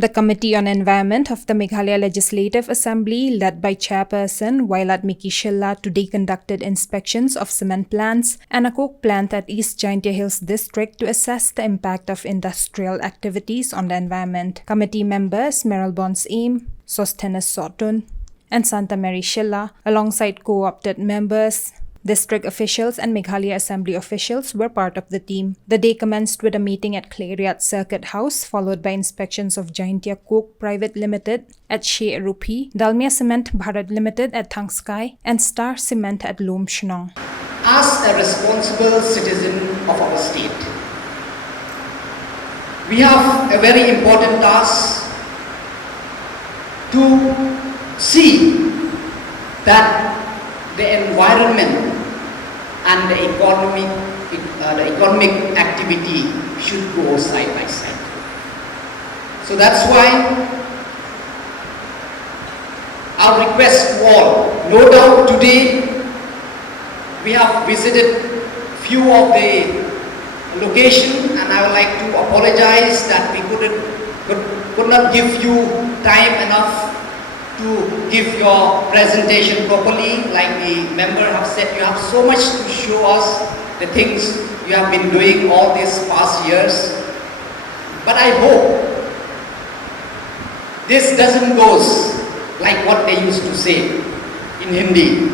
The Committee on Environment of the Meghalaya Legislative Assembly, led by Chairperson Violet Mikishilla, today conducted inspections of cement plants and a coke plant at East Jaintia Hills district to assess the impact of industrial activities on the environment. Committee members Meryl Bonds Aim, Sosthenes Sotun, and Santa Mary Shilla, alongside co-opted members, district officials and Meghalaya Assembly officials were part of the team. The day commenced with a meeting at Clariat Circuit House, followed by inspections of Jaintia Coke Private Limited at Shea Rupi, Dalmia Cement Bharat Limited at Thangskai, and Star Cement at Lom Shnong. As a responsible citizen of our state, we have a very important task to see that the environment and the economic activity should go side by side. So that's why our request to all, no doubt today we have visited few of the locations, and I would like to apologize that we could not give you time enough to give your presentation properly. Like the member have said, you have so much to show us the things you have been doing all these past years. But I hope this doesn't go like what they used to say in Hindi.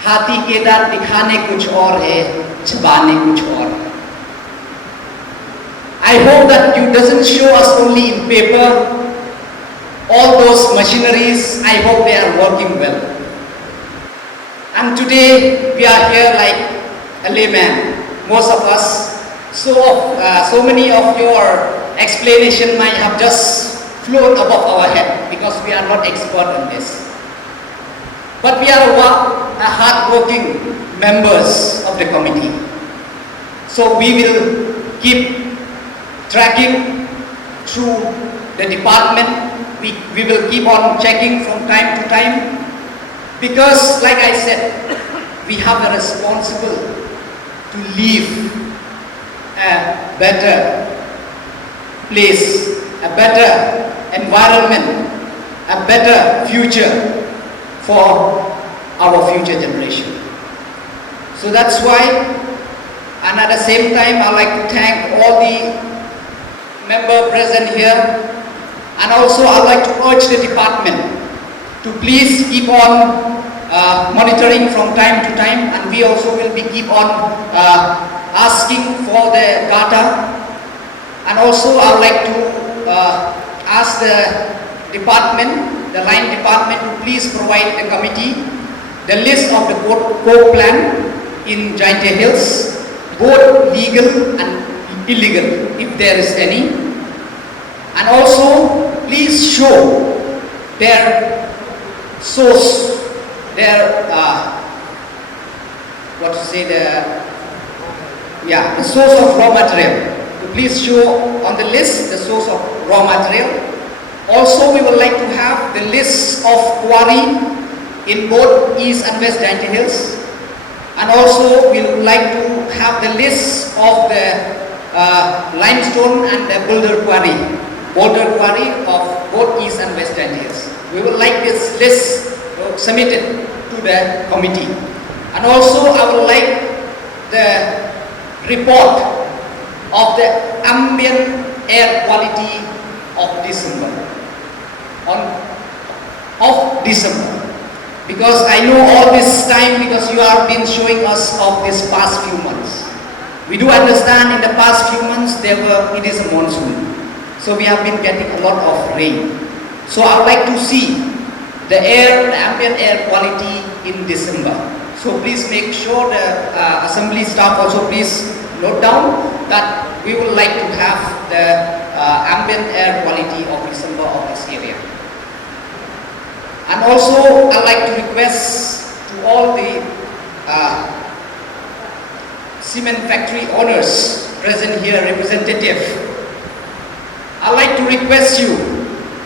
Hati ke daant dikhane kuch aur hai, chabane kuch aur. I hope that you doesn't show us only in paper. All those machineries, I hope they are working well. And today we are here like a layman, most of us. So many of your explanation might have just flown above our head because we are not expert on this. But we are hard-working members of the committee. So we will keep tracking through the department. We will keep on checking from time to time, because like I said, we have a responsibility to leave a better place, a better environment, a better future for our future generation. So that's why, and at the same time, I'd like to thank all the members present here. And also I'd like to urge the department to please keep on monitoring from time to time, and we also will be keep on asking for the data. And also I'd like to ask the department, the line department, to please provide the committee the list of the coke plant in Jaintia Hills, both legal and illegal, if there is any. And also, please show their source, their the source of raw material. So please show on the list the source of raw material. Also, we would like to have the list of quarry in both East and West Jaintia Hills. And also, we would like to have the list of the limestone and the boulder quarry of both East and West Jaintia Hills. We would like this list submitted to the committee. And also I would like the report of the ambient air quality of December. Because I know all this time, because you have been showing us of this past few months. We do understand in the past few months it is a monsoon. So we have been getting a lot of rain. So I would like to see the ambient air quality in December. So please make sure the assembly staff also please note down that we would like to have the ambient air quality of December of this area. And also I'd like to request to all the cement factory owners present here, representative, I'd like to request you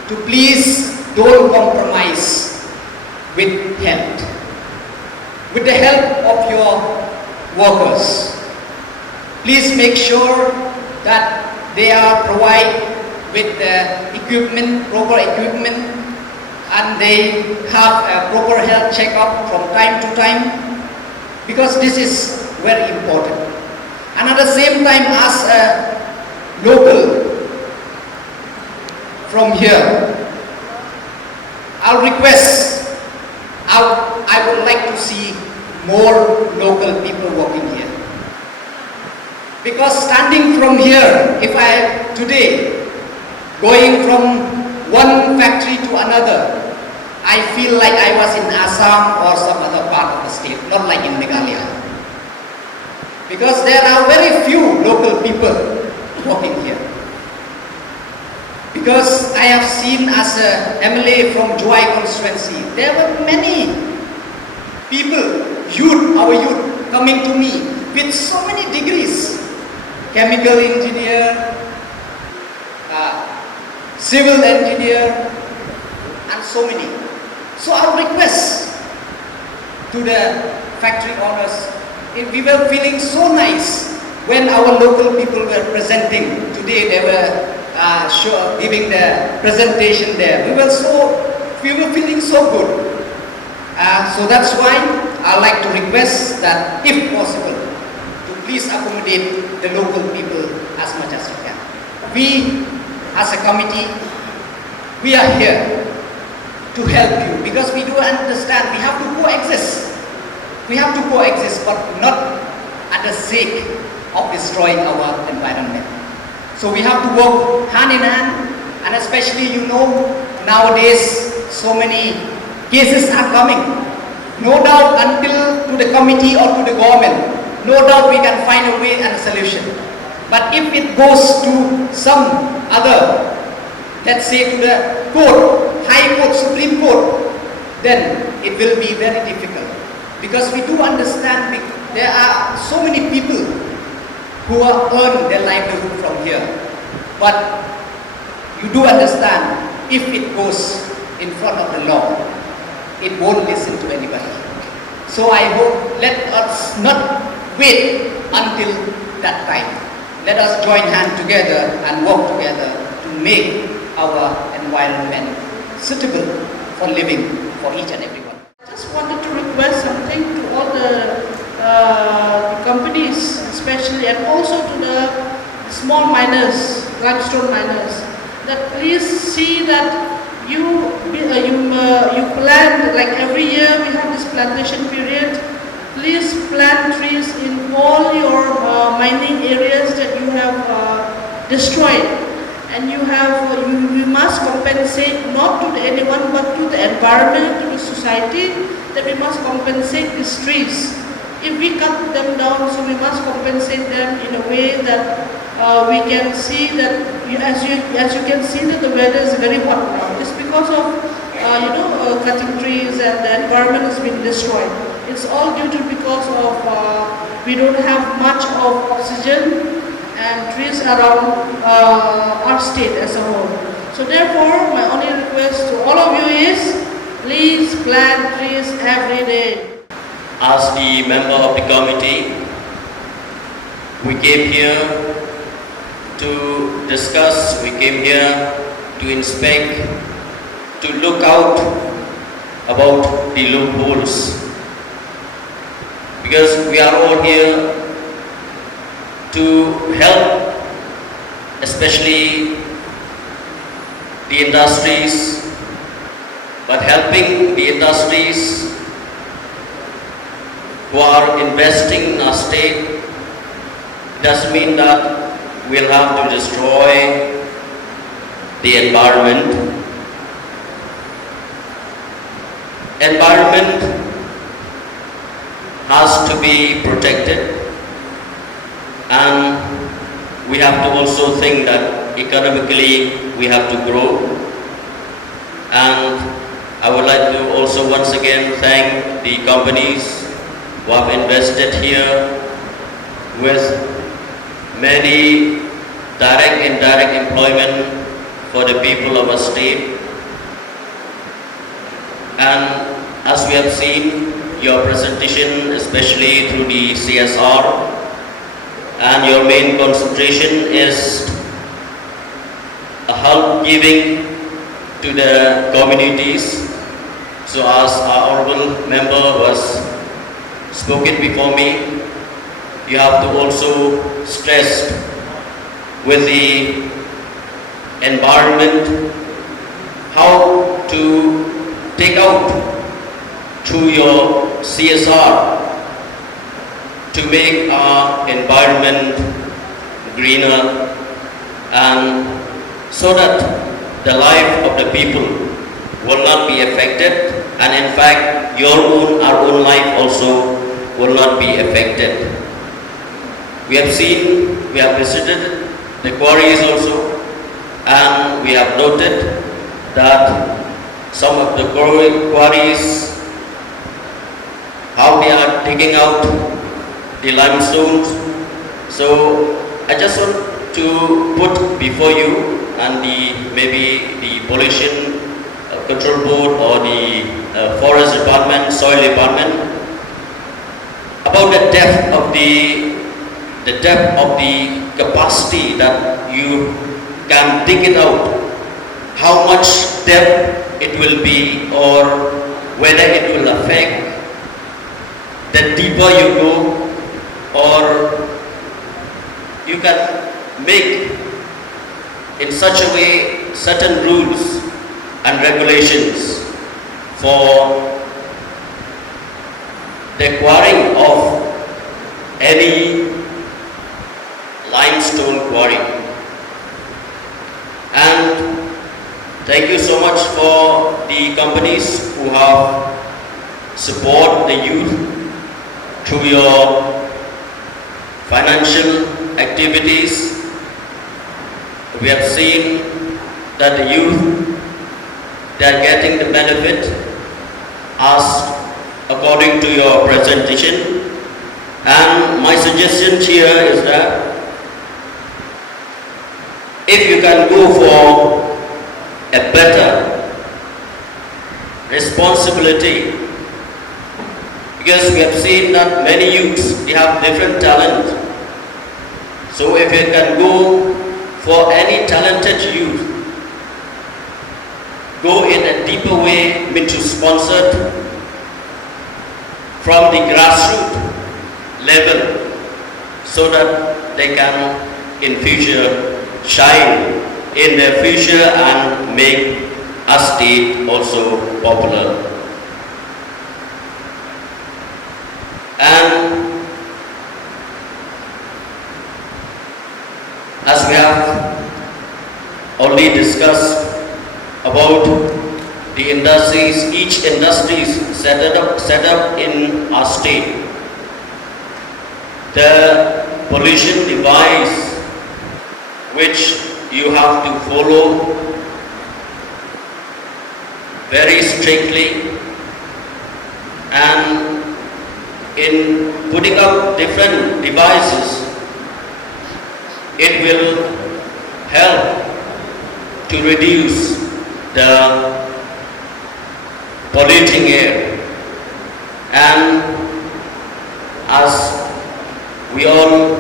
to please don't compromise with health. With the help of your workers, please make sure that they are provide with the equipment, proper equipment, and they have a proper health checkup from time to time, because this is very important. And at the same time, as a local from here, I'll request, I would like to see more local people working here. Because standing from here, if I today going from one factory to another, I feel like I was in Assam or some other part of the state, not like in Meghalaya. Because there are very few local people working here. Because I have seen as a MLA from Joy constituency, there were many people, our youth, coming to me with so many degrees. Chemical engineer, civil engineer, and so many. So our request to the factory owners, we were feeling so nice when our local people were presenting. Today they were giving the presentation there. We were feeling so good. So that's why I like to request that, if possible, to please accommodate the local people as much as you can. We, as a committee, we are here to help you, because we do understand we have to coexist. We have to coexist, but not at the sake of destroying our environment. So we have to work hand in hand, and especially, nowadays so many cases are coming. No doubt until to the committee or to the government, no doubt we can find a way and a solution. But if it goes to some other, let's say to the court, High Court, Supreme Court, then it will be very difficult. Because we do understand there are so many people who are earning their livelihood from here. But you do understand, if it goes in front of the law, it won't listen to anybody. So I hope, let us not wait until that time. Let us join hands together and work together to make our environment suitable for living for each and everyone. I just wanted to request something to all the companies, especially, and also to the small miners, limestone miners, that please see that you plant, like every year we have this plantation period. Please plant trees in all your mining areas that you have destroyed, and you must compensate not to anyone but to the environment, to the society, that we must compensate these trees. If we cut them down, so we must compensate them in a way that we can see that, as you can see, that the weather is very hot now. It's because of cutting trees, and the environment has been destroyed. It's all due to because of we don't have much of oxygen and trees around our state as a whole. So therefore, my only request to all of you is, please plant trees every day. As the member of the committee, we came here to discuss, we came here to inspect, to look out about the loopholes, because we are all here to help, especially the industries, but helping the industries who are investing in our state doesn't mean that we'll have to destroy the environment. Environment has to be protected, and we have to also think that economically we have to grow. And I would like to also once again thank the companies who have invested here with many direct and indirect employment for the people of our state. And as we have seen your presentation, especially through the CSR, and your main concentration is a help giving to the communities. So as our honorable member was spoken before me, you have to also stress with the environment how to take out through your CSR to make our environment greener, and so that the life of the people will not be affected, and in fact our own life also will not be affected. We have visited the quarries also, and we have noted that some of the quarries, how they are taking out the limestones. So I just want to put before you and maybe the pollution control board or the forest department, soil department, about the depth of the capacity that you can dig it out, how much depth it will be, or whether it will affect the deeper you go, or you can make in such a way certain rules and regulations for the quarrying of any limestone quarry. And thank you so much for the companies who have support the youth through your financial activities. We have seen that the youth, they are getting the benefit as according to your presentation. And my suggestion here is that if you can go for a better responsibility, because we have seen that many youths, they have different talent. So if you can go for any talented youth, go in a deeper way, which is sponsored from the grassroots level, so that they can in future shine in their future and make our state also popular. And as we have already discussed about the industries, each industry is set up in our state. The pollution device which you have to follow very strictly, and in putting up different devices, it will help to reduce the polluting air. And as we all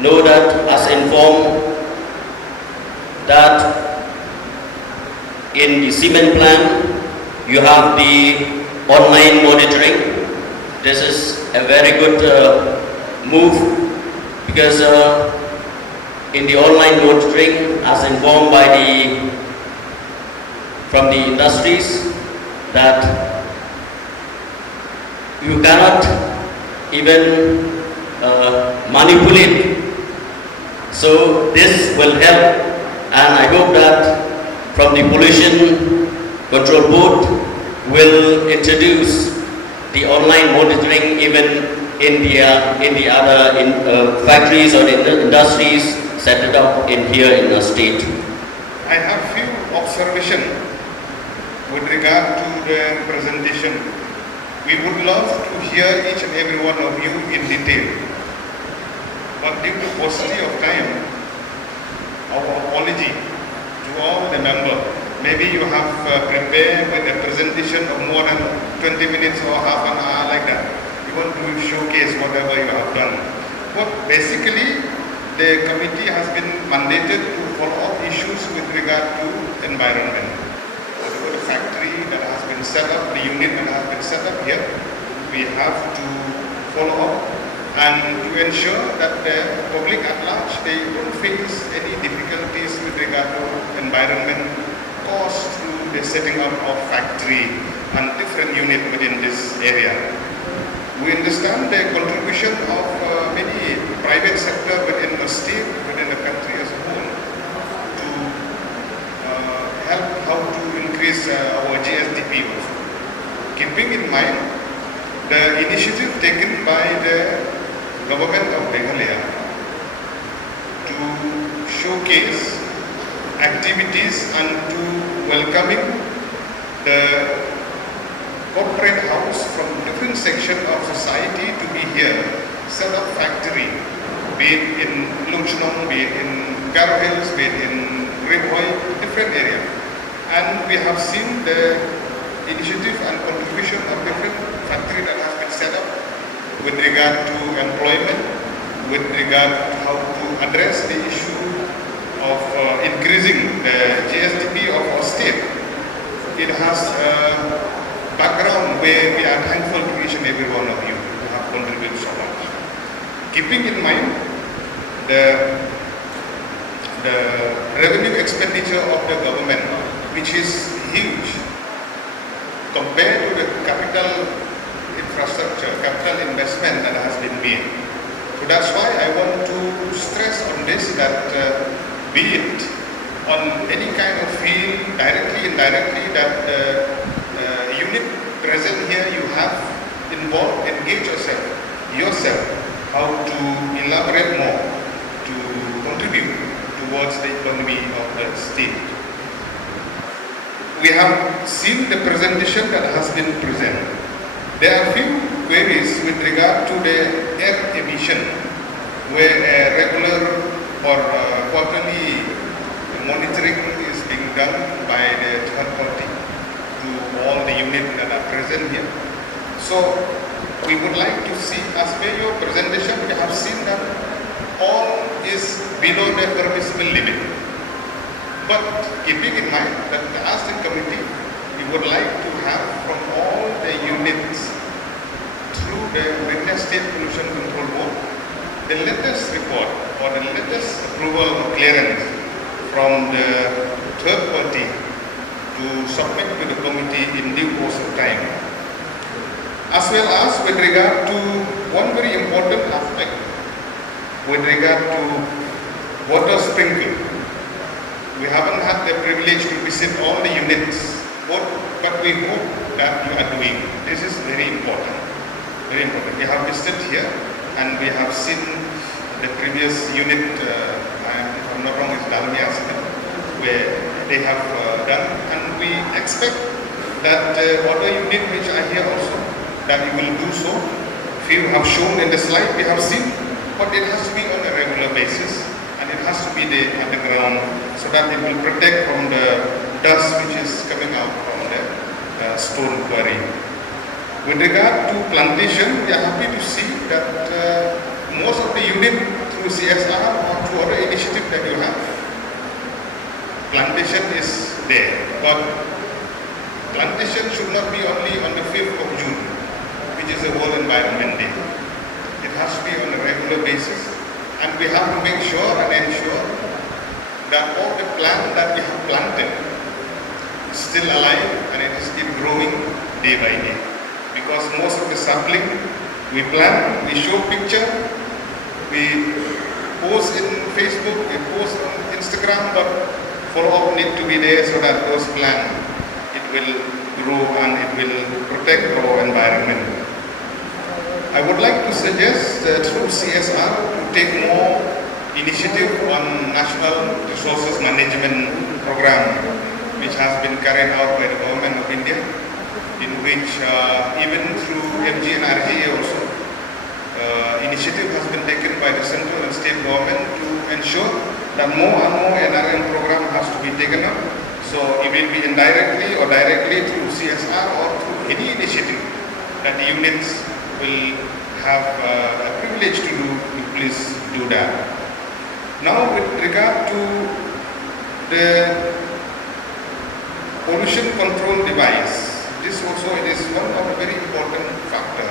know that, as informed, that in the cement plant you have the online monitoring. This is a very good move, because in the online monitoring, as informed by from the industries, that you cannot even manipulate. So this will help, and I hope that from the pollution control board will introduce the online monitoring even in the other factories or in the industries set it up in here in the state. I have few observations with regard to the presentation. We would love to hear each and every one of you in detail, but due to paucity of time, our apology to all the members. Maybe you have prepared with a presentation of more than 20 minutes or half an hour like that. You want to showcase whatever you have done. But basically, the committee has been mandated to follow-up issues with regard to environment. The factory that has been set up, the unit that has been set up here, we have to follow up and to ensure that the public at large, they don't face any difficulties with regard to environment caused through the setting up of factory and different units within this area. We understand the contribution of many private sector within the state, within the country as a whole, to help how to increase our GSDP also. Keeping in mind the initiative taken by the government of Meghalaya to showcase activities and to welcoming the corporate house from different sections of society to be here, set up factory, be it in Lumshnong, be it in Garo Hills, be it in Ribhoi, different area. And we have seen the initiative and contribution of different factory that has been set up with regard to employment, with regard to how to address the issue of increasing the GSDP of our state. It has background where we are thankful to each and every one of you who have contributed so much. Keeping in mind the revenue expenditure of the government, which is huge compared to the capital infrastructure, capital investment that has been made. So that's why I want to stress on this that be it on any kind of field, directly, indirectly, that the unit present here, you have involved, engage yourself, how to elaborate more, to contribute towards the economy of the state. We have seen the presentation that has been presented. There are few queries with regard to the air emission, where a regular or quarterly monitoring is being done by the third party to all the units that are present here. So we would like to see, as per your presentation, we have seen that all is below the permissible limit. But keeping in mind that as the committee, we would like to have from all the units through the Witness State Pollution Control Board, the latest report or the latest approval or clearance from the third party to submit to the committee in due course of time. As well as with regard to one very important aspect, with regard to water sprinkle. We haven't had the privilege to visit all the units, but we hope that you are doing. This is very important. Very important. We have visited here and we have seen the previous unit, if I'm not wrong, is Dalmias, where they have done, and we expect that other unit which are here also, that you will do so. Few have shown in the slide, we have seen, but it has to be on a regular basis and it has to be there underground so that it will protect from the dust which is coming out from the stone quarry. With regard to plantation, we are happy to see that most of the unit through CSR or through other initiatives that you have, plantation is there. But plantation should not be only on the 5th of June, which is the World Environment Day. It has to be on a regular basis, and we have to make sure and ensure that all the plant that we have planted is still alive and it is still growing day by day. Because most of the sapling we plant, we show picture, we post in Facebook, we post on Instagram, but follow-up need to be there so that those plants, it will grow and it will protect our environment. I would like to suggest through CSR to take more initiative on National Resources Management Program, which has been carried out by the Government of India, in which even through MG and RGA also, initiative has been taken by the central and state government to ensure that more and more NRM program has to be taken up. So it will be indirectly or directly through CSR or through any initiative that the units will have a privilege to do, please do that. Now with regard to The pollution control device, this also it is one of the very important factor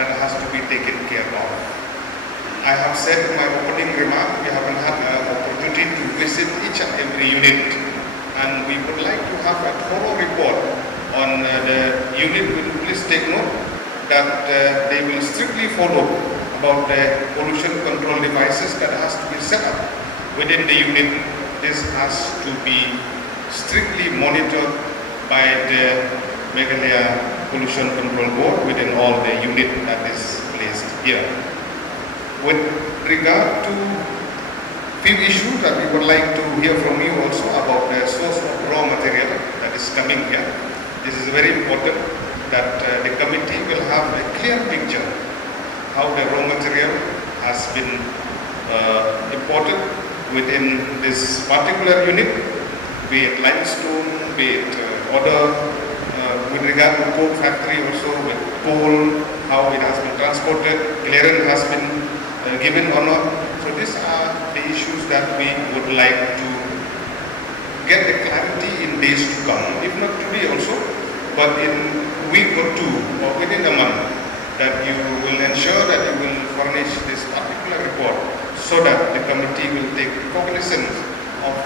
that has to be taken care of. I have said in my opening remark, we haven't had an opportunity to visit each and every unit, and we would like to have a thorough report on the unit. Please take note that they will strictly follow about the pollution control devices that has to be set up within the unit. This has to be strictly monitored by the Meghalaya Pollution Control Board within all the unit that is placed here. With regard to few issues that we would like to hear from you also about the source of raw material that is coming here. This is very important that the committee will have a clear picture how the raw material has been imported within this particular unit, be it limestone, be it other with regard to coal factory also with coal, how it has been transported, clearance has been given or not. So these are the issues that we would like to get the clarity in days to come, if not today also, but in a week or two or within a month, that you will ensure that you will furnish this particular report so that the committee will take cognizance of